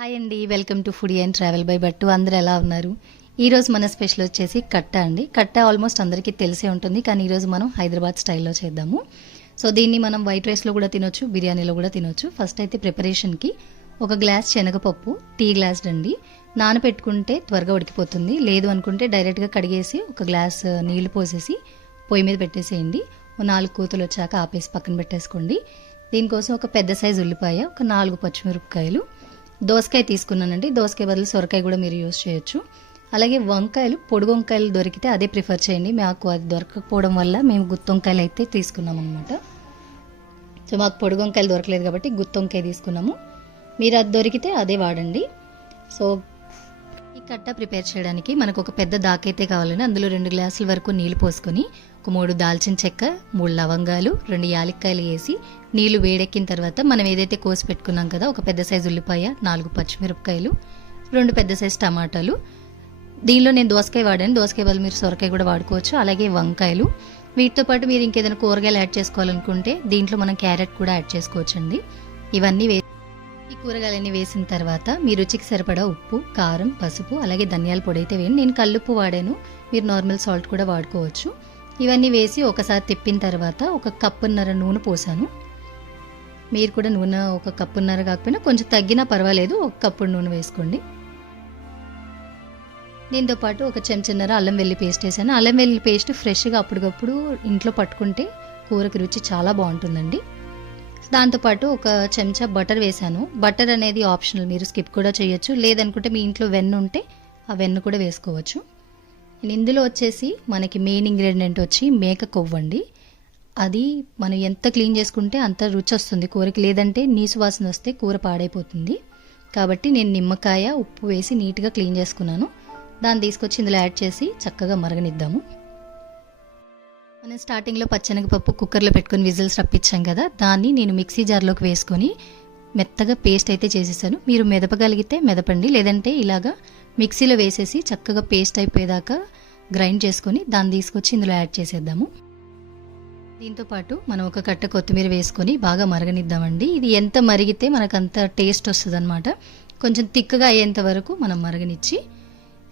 Hi అండి, welcome to foodie and travel by Battu. అందరూ ఎలా ఉన్నారు? ఈరోజు మన స్పెషల్ వచ్చేసి కట్ట అండి. కట్ట ఆల్మోస్ట్ అందరికీ తెలిసే ఉంటుంది, కానీ ఈరోజు మనం హైదరాబాద్ స్టైల్లో చేద్దాము. సో దీన్ని మనం వైట్ రైస్లో కూడా తినొచ్చు, బిర్యానీలో కూడా తినొచ్చు. ఫస్ట్ అయితే ప్రిపరేషన్కి ఒక గ్లాస్ శనగపప్పు, టీ గ్లాస్ అండి, నానబెట్టుకుంటే త్వరగా ఉడికిపోతుంది. లేదు అనుకుంటే డైరెక్ట్గా కడిగేసి ఒక గ్లాస్ నీళ్లు పోసేసి పొయ్యి మీద పెట్టేసేయండి. 4 కూతులు వచ్చాక ఆపేసి పక్కన పెట్టేసుకోండి. దీనికోసం ఒక పెద్ద సైజు ఉల్లిపాయ, ఒక 4 పచ్చిమిరపకాయలు, దోసకాయ తీసుకున్నానండి. దోసకాయ బదులు సొరకాయ కూడా మీరు యూజ్ చేయొచ్చు. అలాగే వంకాయలు, పొడుగు వంకాయలు దొరికితే అదే ప్రిఫర్ చేయండి. మాకు అది దొరకకపోవడం వల్ల మేము గుత్తి వంకాయలు అయితే తీసుకున్నాం అనమాట. సో మాకు పొడుగు వంకాయలు దొరకలేదు కాబట్టి గుత్తి వంకాయ తీసుకున్నాము. మీరు అది దొరికితే అదే వాడండి. సో ఈ కట్ట ప్రిపేర్ చేయడానికి మనకు ఒక పెద్ద దాకైతే కావాలండి. అందులో 2 గ్లాసుల వరకు నీళ్లు పోసుకొని ఒక 3 దాల్చిన చెక్క, 3 లవంగాలు, 2 యాలక్కాయలు వేసి నీళ్లు వేడెక్కిన తర్వాత మనం ఏదైతే కోసి పెట్టుకున్నాం కదా, ఒక పెద్ద సైజు ఉల్లిపాయ, 4 పచ్చిమిరపకాయలు, 2 పెద్ద సైజు టమాటాలు. దీనిలో నేను దోసకాయ వాడాను, దోసకాయ బదులు మీరు సొరకాయ కూడా వాడుకోవచ్చు. అలాగే వంకాయలు. వీటితో పాటు మీరు ఇంకేదైనా కూరగాయలు యాడ్ చేసుకోవాలనుకుంటే దీంట్లో మనం క్యారెట్ కూడా యాడ్ చేసుకోవచ్చండి. ఇవన్నీ ఈ కూరగాయలన్నీ వేసిన తర్వాత మీ రుచికి సరిపడా ఉప్పు, కారం, పసుపు, అలాగే ధనియాల పొడి అయితే వేయండి. నేను కల్లుప్పు వాడాను, మీరు నార్మల్ సాల్ట్ కూడా వాడుకోవచ్చు. ఇవన్నీ వేసి ఒకసారి తిప్పిన తర్వాత ఒక కప్పున్నర నూనె పోసాను. మీరు కూడా నూనె ఒక కప్పున్నర కాకపోయినా కొంచెం తగ్గినా పర్వాలేదు, ఒక కప్పు నూనె వేసుకోండి. దీంతో పాటు ఒక చెంచాన్నర అల్లం వెల్లి పేస్ట్ వేసాను. అల్లం వెల్లి పేస్ట్ ఫ్రెష్గా అప్పటికప్పుడు ఇంట్లో పట్టుకుంటే కూరకి రుచి చాలా బాగుంటుందండి. దాంతోపాటు ఒక చెంచా బటర్ వేసాను. బటర్ అనేది ఆప్షనల్, మీరు స్కిప్ కూడా చేయొచ్చు. లేదనుకుంటే మీ ఇంట్లో వెన్న ఉంటే ఆ వెన్న కూడా వేసుకోవచ్చు. ఇందులో వచ్చేసి మనకి మెయిన్ ఇంగ్రీడియంట్ వచ్చి మేక కొవ్వు అండి. అది మనం ఎంత క్లీన్ చేసుకుంటే అంత రుచి వస్తుంది కూరకి, లేదంటే నీసు వాసన వస్తే కూర పాడైపోతుంది. కాబట్టి నేను నిమ్మకాయ, ఉప్పు వేసి నీట్గా క్లీన్ చేసుకున్నాను. దాన్ని తీసుకొచ్చి ఇందులో యాడ్ చేసి చక్కగా మరగనిద్దాము. మనం స్టార్టింగ్లో పచ్చెనగపప్పు కుక్కర్లో పెట్టుకొని విజిల్స్ రప్పించాం కదా, దాన్ని నేను మిక్సీ జార్లోకి వేసుకొని మెత్తగా పేస్ట్ అయితే చేసేసాను. మీరు మెదపగలిగితే మెదపండి, లేదంటే ఇలాగా మిక్సీలో వేసేసి చక్కగా పేస్ట్ అయిపోయేదాకా గ్రైండ్ చేసుకొని దాన్ని తీసుకొచ్చి ఇందులో యాడ్ చేసేద్దాము. దీంతోపాటు మనం ఒక కట్ట కొత్తిమీర వేసుకొని బాగా మరగనిద్దామండి. ఇది ఎంత మరిగితే మనకు అంత టేస్ట్ వస్తుంది అనమాట. కొంచెం తిక్కగా అయ్యేంత వరకు మనం మరగనిచ్చి,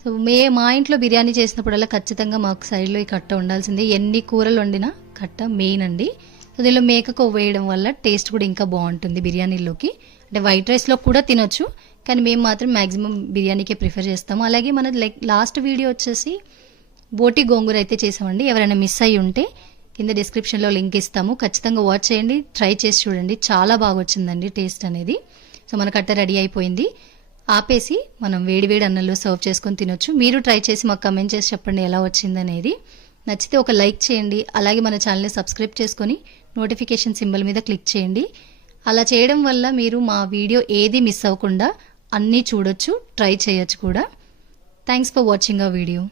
సో మా ఇంట్లో బిర్యానీ చేసినప్పుడల్లా ఖచ్చితంగా మాకు సైడ్లో ఈ కట్ట ఉండాల్సిందే. ఎన్ని కూరలు వండినా కట్ట మెయిన్ అండి. సో దీనిలో మేక కొవ్వు వేయడం వల్ల టేస్ట్ కూడా ఇంకా బాగుంటుంది బిర్యానీలోకి. అంటే వైట్ రైస్లో కూడా తినొచ్చు, కానీ మేము మాత్రం మ్యాక్సిమం బిర్యానీకే ప్రిఫర్ చేస్తాము. అలాగే మన లాస్ట్ వీడియో వచ్చేసి బోటి గోంగూర అయితే చేసామండి. ఎవరైనా మిస్ అయ్యి ఉంటే కింద డిస్క్రిప్షన్లో లింక్ ఇస్తాము, ఖచ్చితంగా వాచ్ చేయండి, ట్రై చేసి చూడండి. చాలా బాగా వచ్చిందండి టేస్ట్ అనేది. సో మన కట్ట రెడీ అయిపోయింది. ఆపేసి మనం వేడివేడి అన్నంలో సర్వ్ చేసుకొని తినొచ్చు. మీరు ట్రై చేసి మాకు కమెంట్ చేసి చెప్పండి ఎలా వచ్చిందనేది. నచ్చితే ఒక లైక్ చేయండి. అలాగే మన ఛానల్ని సబ్స్క్రైబ్ చేసుకొని నోటిఫికేషన్ సింబల్ మీద క్లిక్ చేయండి. అలా చేయడం వల్ల మీరు మా వీడియో ఏది మిస్ అవ్వకుండా అన్నీ చూడొచ్చు, ట్రై చేయొచ్చు కూడా. Thanks for watching our video.